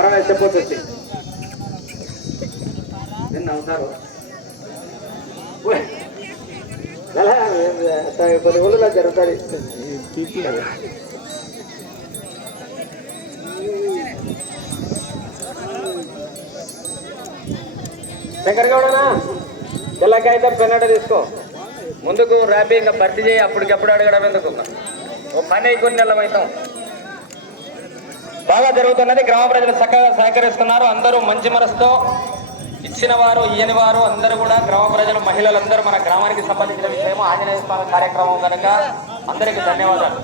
పర్వాలేదు చెప్పొచ్చు నిన్న ఉన్నారు కొన్ని ఊళ్ళో జరుగుతుంది. శంకరగౌడనా పిల్లకైతే పెన్నట తీసుకో ముందుకు ర్యాపీ ఇంకా భర్తీ చేయి. అప్పటికెప్పుడు అడగడం ఎందుకు ఓ పని కొన్ని నెలలు అవుతాం. బాగా జరుగుతున్నది. గ్రామ ప్రజలు చక్కగా సహకరిస్తున్నారు. అందరూ మంచి మనసుతో ఇచ్చిన వారు ఇయ్యని వారు అందరూ కూడా గ్రామ ప్రజలు మహిళలందరూ మన గ్రామానికి సంబంధించిన విషయము ఆంజనేయ స్వామి కార్యక్రమం కనుక అందరికీ ధన్యవాదాలు.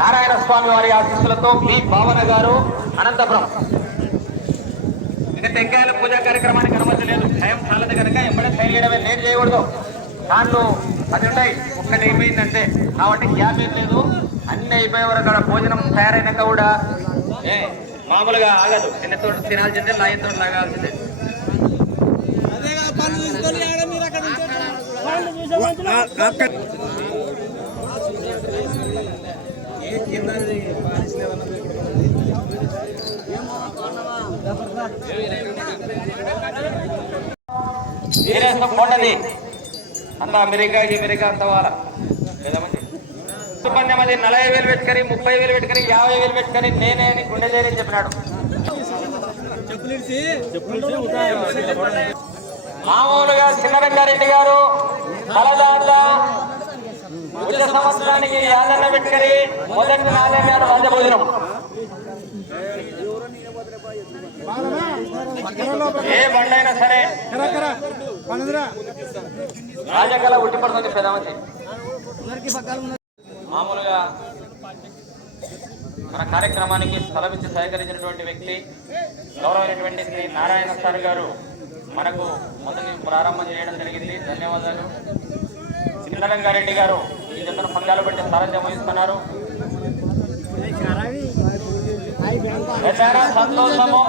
నారాయణ స్వామి వారి ఆశీస్సులతో బి భావన గారు అనంతపురం. ఇక టెంకాయల పూజా కార్యక్రమానికి అనుమతి లేదు. టైం చాలదు కనుక ఎప్పుడే సైన్ చేయడమే లేట్ చేయకూడదు. దాంట్లో 10 ఉంటాయి, ఒక్కటి అయిపోయిందంటే కాబట్టి గ్యాప్ ఏం లేదు. అన్ని అయిపోయే వరకు అక్కడ భోజనం తయారైనాక కూడా మామూలుగా ఆగదు. చిన్నతో తినాల్సిందే, లాయతో లాగాల్సిందే. పోండి అంత అమెరికా అంత వాళ్ళ మంది 40,000 పెట్టుకొని 30,000 పెట్టుకొని 50,000 పెట్టుకొని నేనే అని గుండె ధైర్యం చెప్పినాడు. మామూలుగా చిన్నరంగారెడ్డి గారు తలదాండ ఉచిత సంవత్సరానికి యాదన్న పెట్టుకొని మొదటి 4 ఏళ్ళ రాజ్య భోజనం. ఏ బండైనా సరే రాజకళ ఉట్టిపడుతుంది పెద్దమంది. మామూలుగా మన కార్యక్రమానికి స్థలం ఇచ్చి సహకరించినటువంటి వ్యక్తి గౌరవమైనటువంటి శ్రీ నారాయణ సార్ గారు మనకు మొదటి ప్రారంభం చేయడం జరిగింది. ధన్యవాదాలు. చిన్నరంగారెడ్డి గారు ఈ జతను పందాలు పెట్టి సారథ్యం వహిస్తున్నారు. చాలా సంతోషము.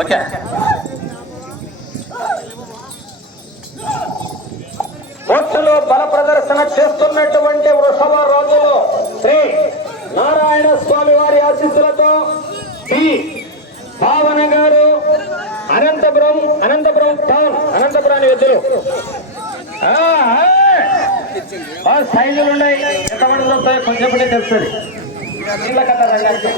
ఓకే కోర్టులో బల ప్రదర్శన చేస్తున్నటువంటి వృషభ రాజులు శ్రీ నారాయణ స్వామి వారి ఆశీస్సులతో పి భావన గారు అనంతపురం టౌన్ అనంతపురాన్ని ఎద్దులు సైజులు ఉన్నాయి. ఎంతమంది వస్తాయో కొంచెంపడే తెలుస్తుంది. నీళ్ళ కట్ట రంగానికి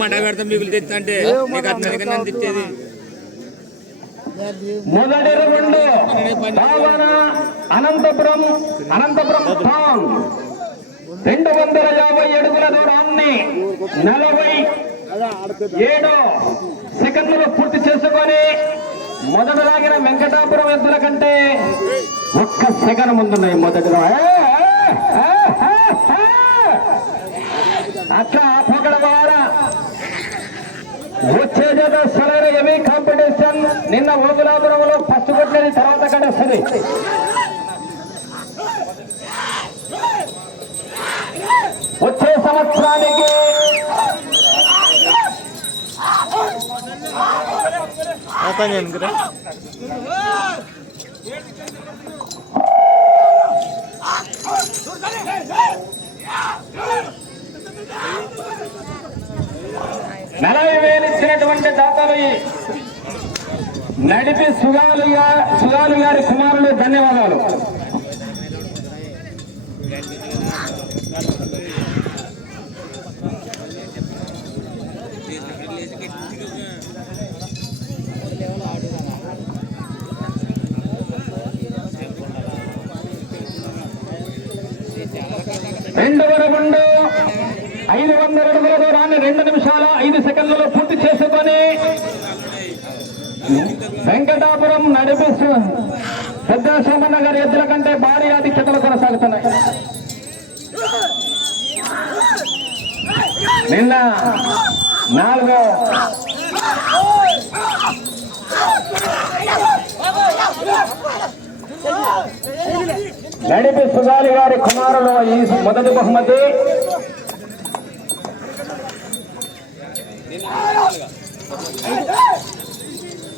మాట పెడతాం మీకు తెచ్చంటే తెచ్చేది. మొదటి 2 భావన అనంతపురం టౌన్ 250 అడుగుల దూరాన్ని 47 సెకండ్లు పూర్తి చేసుకొని మొదట లాగిన వెంకటాపురం ఎద్దుల కంటే 1 సెకండ్ ముందున్నాయి. మొదటిలో అట్లా ఆపగడ ద్వారా వచ్చే జత సరైన హెవీ కాంపిటీషన్. నిన్న ఓగులాపురంలో ఫస్ట్ కొట్టినది, తర్వాత కంటే వస్తుంది. వచ్చే సంవత్సరానికి ఇచ్చినటువంటి దాతలు నడిపి సుగాలు గారి కుమారులు ధన్యవాదాలు. రెండవ రౌండ్ 500 అడుగుల దూరాన్ని 2 నిమిషాల 5 సెకండ్లలో పూర్తి చేసుకొని వెంకటాపురం నడిపిస్తూ పెద్ద సోమన్న గారి ఎద్దుల కంటే భారీ ఆధిక్యతలు కొనసాగుతున్నాయి. నిన్న నాలుగో నడిపి సుగాలి గారి కుమారులు ఈ మొదటి బహుమతి.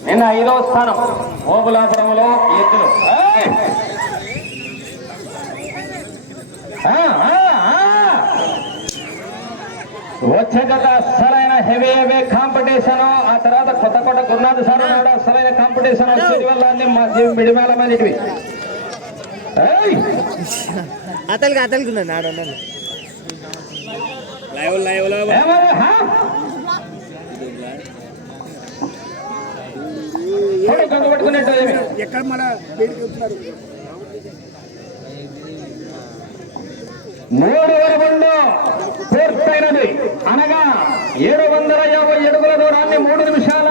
నిన్న 5వ స్థానం ఓబులాపురంలో ఎత్తులు. వచ్చే గత అసలైన హెవీ కాంపిటీషన్. ఆ తర్వాత కొత్త గురునాథ్ సార్ ఉన్నాడు. అసలైన కాంపిటీషన్ వల్ల మా మిడిమేళ మందికి అతనికి పట్టుకున్నట్టు ఎక్కడ మన 3 పూర్తయినది. అనగా 750 అడుగుల దూరాన్ని 3 నిమిషాల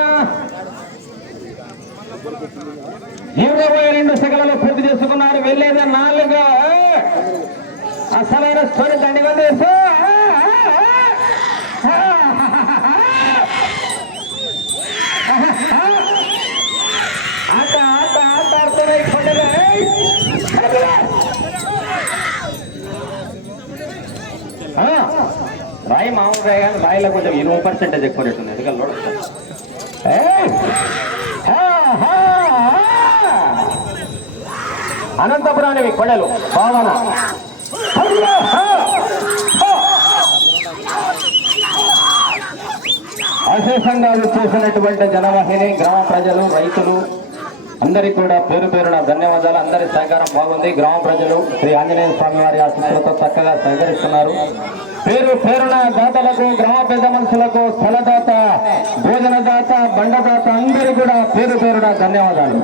22 సెకన్లలో పూర్తి చేసుకున్నారు. వెళ్ళేది 4. అసలైన స్టోరీ దండిగొందేసు. ఆట ఆట ఆట ఆడుతున్నాయి కొండలు. రాయి మామూలు రాయి కానీ రాయిలో కొంచెం 20% ఎక్కువ రేటు ఉంది. ఎందుకంటే అనంతపురానికి కొండలు భావన అశేషంగా చేసినటువంటి జనవాహిని గ్రామ ప్రజలు రైతులు అందరికీ కూడా పేరు పేరున ధన్యవాదాలు. అందరి సహకారం బాగుంది. గ్రామ ప్రజలు శ్రీ ఆంజనేయ స్వామి వారి ఆశీస్సులతో చక్కగా సహకరిస్తున్నారు. పేరు పేరున దాతలకు, గ్రామ పెద్ద మనుషులకు, స్థలదాత, భోజనదాత, బండదాత అందరూ కూడా పేరు పేరున ధన్యవాదాలు.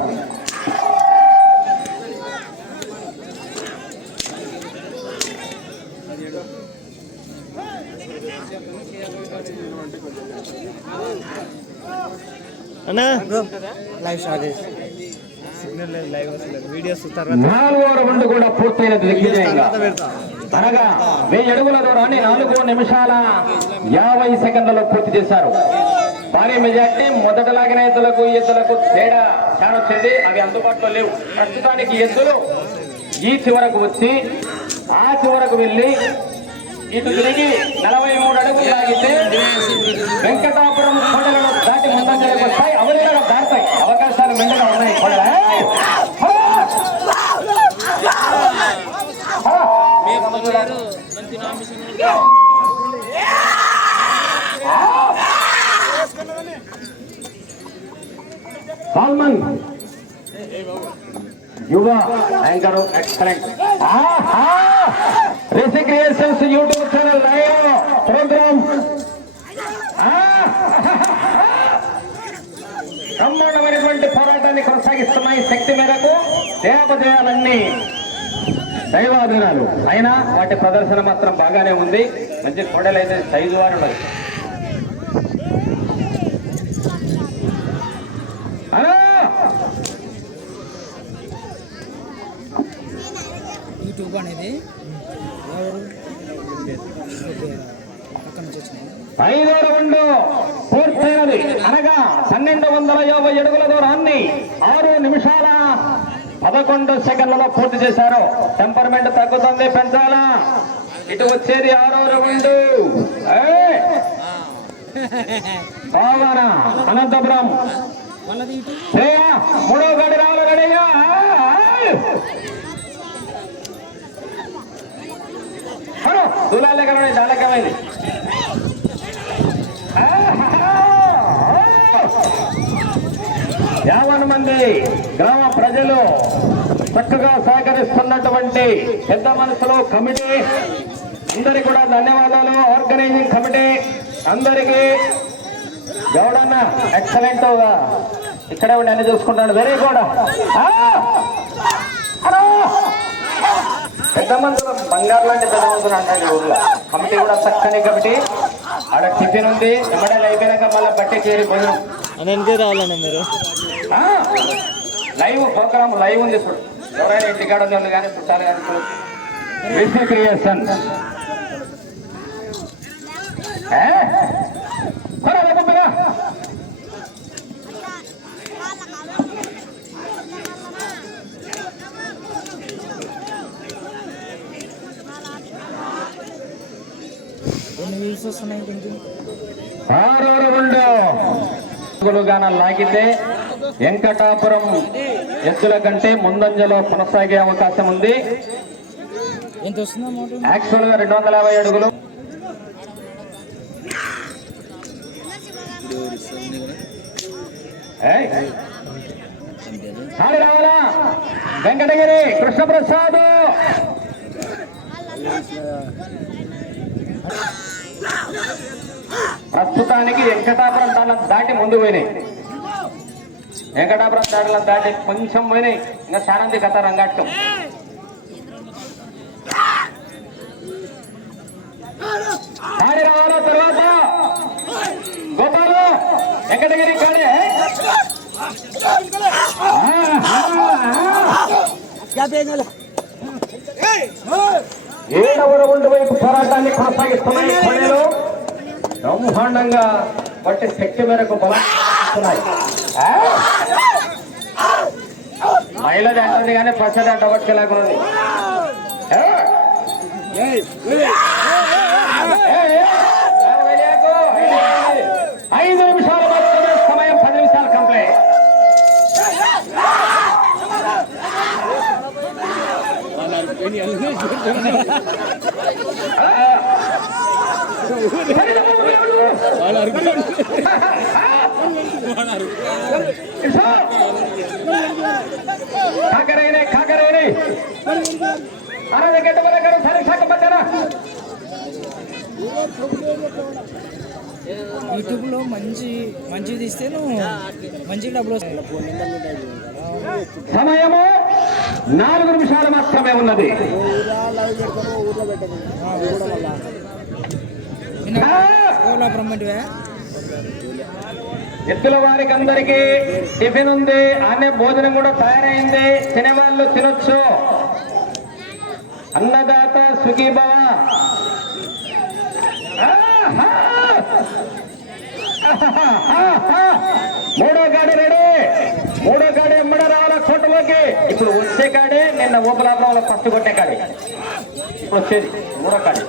నాలుగో రౌండ్ కూడా పూర్తయినది దిగ్విజయంగా. అనగా 1000 అడుగుల దూరాన్ని 4 నిమిషాల 50 సెకండ్లలో పూర్తి చేశారు. భారీ మెజార్టీ. మొదటలాగిన ఎద్దులకు ఎద్దులకు తేడా చాలా వచ్చింది. అవి అందుబాటులో లేవు. ప్రస్తుతానికి ఎద్దులు ఈ చివరకు వచ్చి ఆ చివరకు వెళ్ళి ఇటు తిరిగి 43 అడుగులు లాగితే వెంకటాపురం కొండలను దాటి ముందంజలకు వస్తాయి. అవలీలగా దాటుతాయి. అవకాశాలు మెండుగా ఉన్నాయి. సాల్మన్ యువ anchor excellent. Rishi creations YouTube channel live programme బ్రహ్మాండమైనటువంటి పోరాటాన్ని కొనసాగిస్తున్నాయి. శక్తి మేరకు దేవజయాలన్నీ దైవాధీనాలు అయినా వాటి ప్రదర్శన మాత్రం బాగానే ఉంది. మంచి కోడలు అయితే సైజు వారు ఉన్నది. యూట్యూబ్ అనేది 5వ రౌండ్ పూర్తయినది. అనగా 1250 అడుగుల దూరాన్ని 6 నిమిషాల 11 సెకండ్లలో పూర్తి చేశారు. టెంపర్మెంట్ తగ్గుతుంది, పెంచాలా. ఇటు వచ్చేది 6వ రౌండ్. భావన అనంతపురం 3వ గడి రావాలి. రెడీగా దులాలే కదా దాలకమైంది. యావన్ మంది గ్రామ ప్రజలు చక్కగా సహకరిస్తున్నటువంటి పెద్ద మనసులో కమిటీ అందరికీ కూడా ధన్యవాదాలు. ఆర్గనైజింగ్ కమిటీ అందరికీ గౌడన్న ఎక్సలెంట్ గా ఇక్కడే ఉండి అన్ని చూసుకుంటాడు. Very good. పెద్ద మనుషులు బంగారు లాంటి పెద్ద మనుషులు అంటాడు ఊళ్ళో. కమిటీ కూడా చక్కని కమిటీ. ఆడ టిఫిన్ ఉంది. ఎమ్మడలు అయిపోయినాక మళ్ళీ బట్టి చేరి భోజనం రావాలన్నా మీరు లైవ్ ప్రోగ్రామ్ లైవ్ ఉంది. ఇప్పుడు ఎవరైనా ఇంటికాడ ఉంది కానీ చుట్టాలు కానీ విసి క్రియేషన్ 6వ రౌండ్ గాన లాగితే వెంకటాపురం ఎద్దుల కంటే ముందంజలో కొనసాగే అవకాశం ఉంది. యాక్చువల్ గా 250 అడుగులు. రావాలా వెంకటగిరి కృష్ణప్రసాద్. ప్రస్తుతానికి వెంకటాపురం దాడులను దాటి ముందు పోయినాయి. వెంకటాపురం దాడులను దాటి కొంచెం పోయినాయి. ఇంకా శానంతి కథ రంగాటం. దాడి రావాలా తర్వాత గోపాలు వెంకటగిరి కాడే. 7వ రౌండ్ వైపు పోరాటాన్ని కొనసాగిస్తున్నాయి. కోడేలు బ్రహ్మాండంగా బట్టి శక్తి మేరకు బలాస్తున్నాయి. మహిళది అంటుంది కానీ ప్రసాద్ అంట పట్టుకెళ్ళకుండా 5 నిమిషాలు మాత్రమే సమయం. 10 నిమిషాలు కంప్లీట్. కాకరైనా గడ్డ వరకు సరే సాకపోతారా? యూట్యూబ్ లో మంచి తీస్తే మంచి డబ్బులు వస్తాయి. సమయము 4 నిమిషాలు మాత్రమే ఉన్నది. ఎత్తుల వారికి అందరికీ టిఫిన్ ఉంది. అనే భోజనం కూడా తయారైంది. తినేవాళ్ళు తినొచ్చు. అన్నదాత సుఖీభవ. 3వ గాడి రెడీ. 3వ గాడి ఎమ్మడ రావాల కోటలోకి. ఇప్పుడు వచ్చే కాడే నిన్న ఊపలాభంలో ఫస్ట్ కొట్టే కాడే. ఇప్పుడు వచ్చేది 3వ కాడి.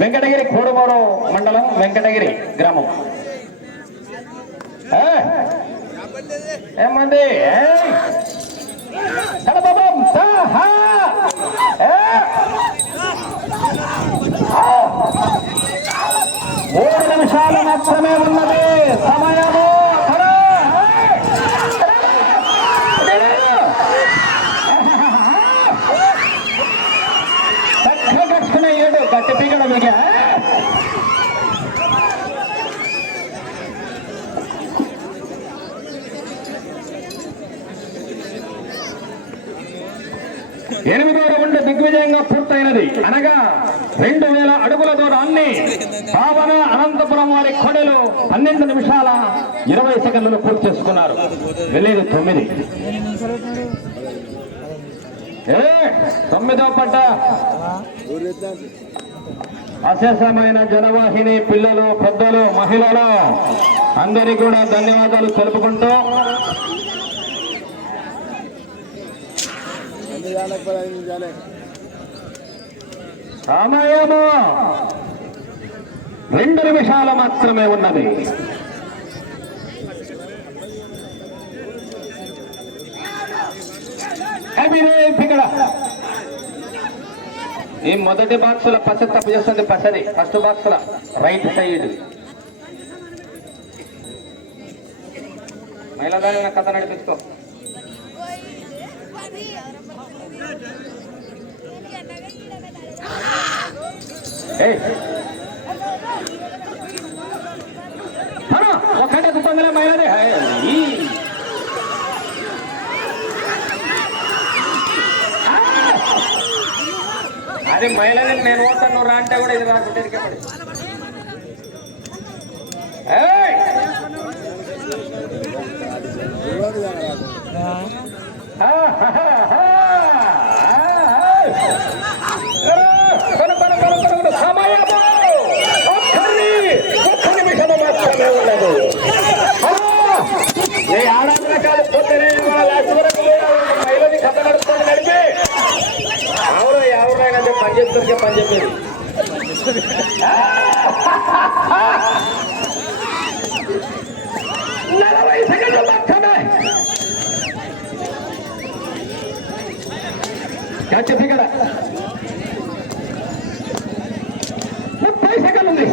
వెంకటగిరి కోడుమూరు మండలం వెంకటగిరి గ్రామం. ఏమంది కడపం 3 నిమిషాలు మాత్రమే ఉన్నది సమయము. కట్టుకున్న 7 గట్టి పీకడం మీకు. ఎనిమిదవ రౌండ్ దిగ్విజయంగా పూర్తయినది. అనగా 2000 అడుగుల దూరాన్ని పావన అనంతపురం వారి కోడెలు 12 నిమిషాల 20 సెకండ్లు పూర్తి చేసుకున్నారు. వెళ్ళేది 9. 9వ పట్ట. అశేషమైన జనవాహిని పిల్లలు, పెద్దలు, మహిళలు అందరికీ కూడా ధన్యవాదాలు తెలుపుకుంటూ సమయము 2 నిమిషాలు మాత్రమే ఉన్నది. ఇక్కడ ఈ మొదటి బాక్స్ లో పచ్చ తప్పు చేస్తుంది. పచ్చది ఫస్ట్ బాక్స్ లో రైట్ సైడ్. మహిళా కథ నడిపించుకో. ఒక్కటే కుప్పంగల మహిళదే. అది మహిళని నేను ఓటాను రా అంటే కూడా ఇది రాసి తెరికబడి. సమయము 1 నిమిషము మాత్రమే ఉన్నది. ఏ ఆడంగా కాదు పోతేనే లాస్ట్ వరకు మహిళని కథ నడుపుకొని నడిపి పనిచేస్తుందికే పని చెప్పేది. 40 సెకండ్లు మాత్రమే. క్యాచ్ ఇక్కడ 30 సెకండ్లు ఉంది.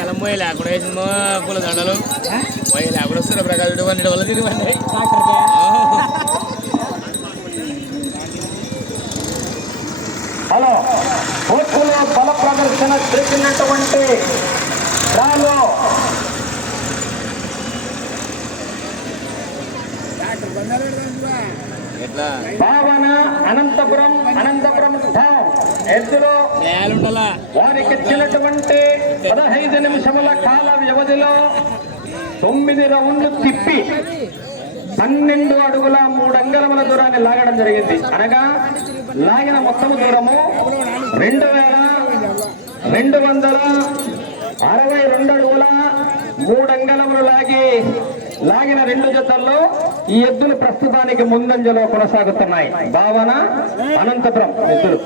ఎలా పోయి లేకుండా వేసిందో పూల దండలు పోయి లేకుండా వస్తారు ప్రకాశం వల్ల తిరిగి హలో కోర్టులో బల ప్రదర్శన చేసినటువంటి రాలో భావన అనంతపురం ఎద్దులో వారికి ఇచ్చినటువంటి 15 నిమిషముల కాల వ్యవధిలో 9 రౌండ్లు తిప్పి 12 అడుగుల 3 అంగుళముల దూరాన్ని లాగడం జరిగింది. అనగా లాగిన మొత్తము దూరము 2262 అడుగుల 3 అంగుళములు లాగిన 2 జతల్లో ఈ ఎద్దులు ప్రస్తుతానికి ముందంజలో కొనసాగుతున్నాయి. భావన అనంతపురం ఎద్దులు.